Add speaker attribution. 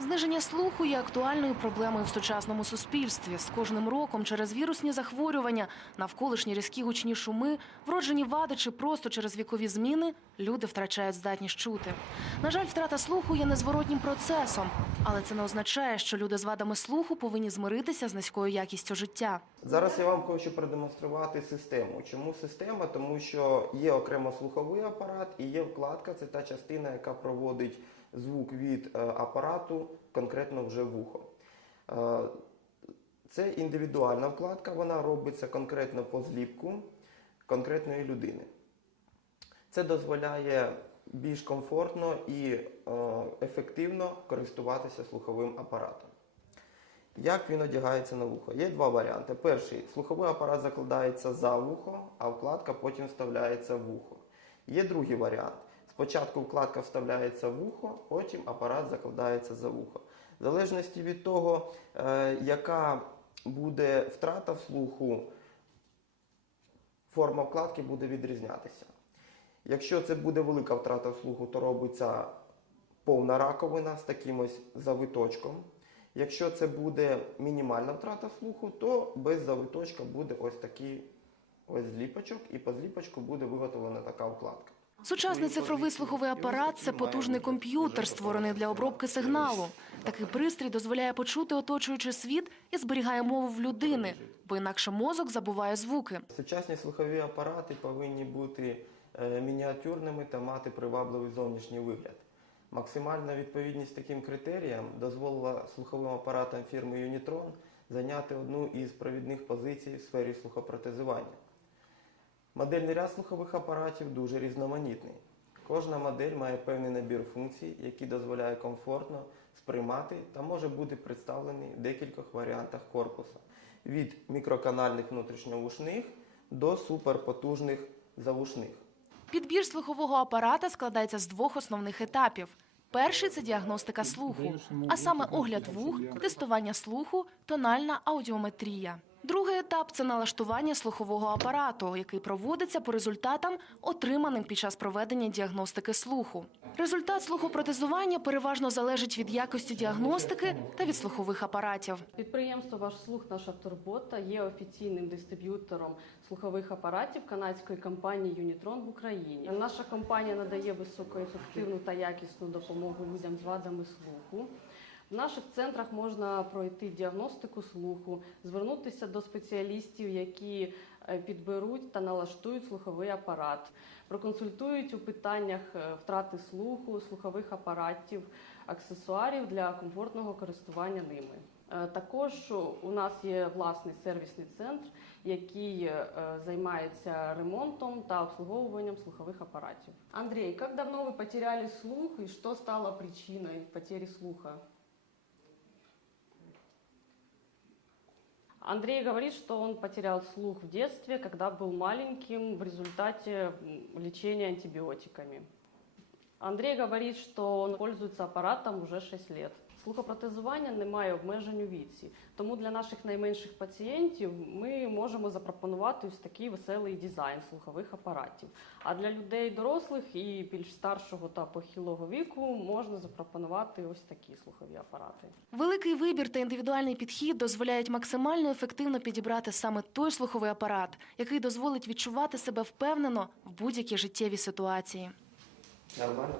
Speaker 1: Зниження слуху є актуальною проблемою в сучасному суспільстві. З кожним роком через вірусні захворювання, навколишні різкі гучні шуми, вроджені вади чи просто через вікові зміни люди втрачають здатність чути. На жаль, втрата слуху є незворотнім процесом, але це не означає, що люди з вадами слуху повинні змиритися з низькою якістю життя.
Speaker 2: Зараз я вам хочу продемонструвати систему. Чому система? Тому що є окремо слуховий апарат і є вкладка, це та частина, яка проводить звук від е, апарату конкретно вже в ухо. Е, Це індивідуальна вкладка, вона робиться конкретно по зліпку конкретної людини. Це дозволяє більш комфортно і е, ефективно користуватися слуховим апаратом. Як він одягається на вухо? Є два варіанти. Перший слуховий апарат закладається за вухо, а вкладка потім вставляється в вухо. Є другий варіант. Спочатку вкладка вставляється в вухо, потім апарат закладається за вухо. В залежності від того, е, яка буде втрата в слуху, форма вкладки буде відрізнятися. Якщо це буде велика втрата слуху, то робиться повна раковина з таким ось завиточком. Якщо це буде мінімальна втрата слуху, то без завиточка буде ось такий ось зліпочок, і по зліпочку буде виготовлена така вкладка.
Speaker 1: Сучасний цифровий слуховий апарат це потужний комп'ютер, створений для обробки сигналу. Такий пристрій дозволяє почути оточуючий світ і зберігає мову в людини, бо інакше мозок забуває звуки.
Speaker 2: Сучасні слухові апарати повинні бути е, мініатюрними та мати привабливий зовнішній вигляд. Максимальна відповідність таким критеріям дозволила слуховим апаратам фірми Unitron зайняти одну із провідних позицій в сфері слухопротезування. Модельний ряд слухових апаратів дуже різноманітний. Кожна модель має певний набір функцій, які дозволяє комфортно сприймати та може бути представлений в декількох варіантах корпуса від мікроканальних внутрішньовушних до суперпотужних завушних.
Speaker 1: Підбір слухового апарата складається з двох основних етапів. Перший це діагностика слуху, а саме огляд вух, тестування слуху, тональна аудіометрія. Другий етап це налаштування слухового апарату, який проводиться по результатам, отриманим під час проведення діагностики слуху. Результат слухопротезування переважно залежить від якості діагностики та від слухових апаратів.
Speaker 3: Підприємство Ваш слух наша турбота є офіційним дистриб'ютором слухових апаратів канадської компанії Юнітрон в Україні. Наша компанія надає високоефективну та якісну допомогу людям з вадами слуху. В наших центрах можна пройти діагностику слуху, звернутися до спеціалістів, які е, підберуть та налаштують слуховий апарат, проконсультують у питаннях е, втрати слуху, слухових апаратів, аксесуарів для комфортного користування ними. Е, Також у нас є власний сервісний центр, який займається ремонтом та обслуговуванням слухових апаратів. Андрій, як давно ви потеряли слух і що стало причиною потери слуха? Андрей говорит, что он потерял слух в детстве, когда был маленьким в результате лечения антибиотиками. Андрей говорить, що он пользується апаратом уже 6 лет. Слухопротезування не має обмежень у віці, тому для наших найменших пацієнтів ми можемо запропонувати ось такий веселий дизайн слухових апаратів. А для людей дорослих і більш старшого та похилого віку можна запропонувати ось такі слухові апарати.
Speaker 1: Великий вибір та індивідуальний підхід дозволяють максимально ефективно підібрати саме той слуховий апарат, який дозволить відчувати себе впевнено в будь-якій життєвій ситуації.
Speaker 2: Нормально?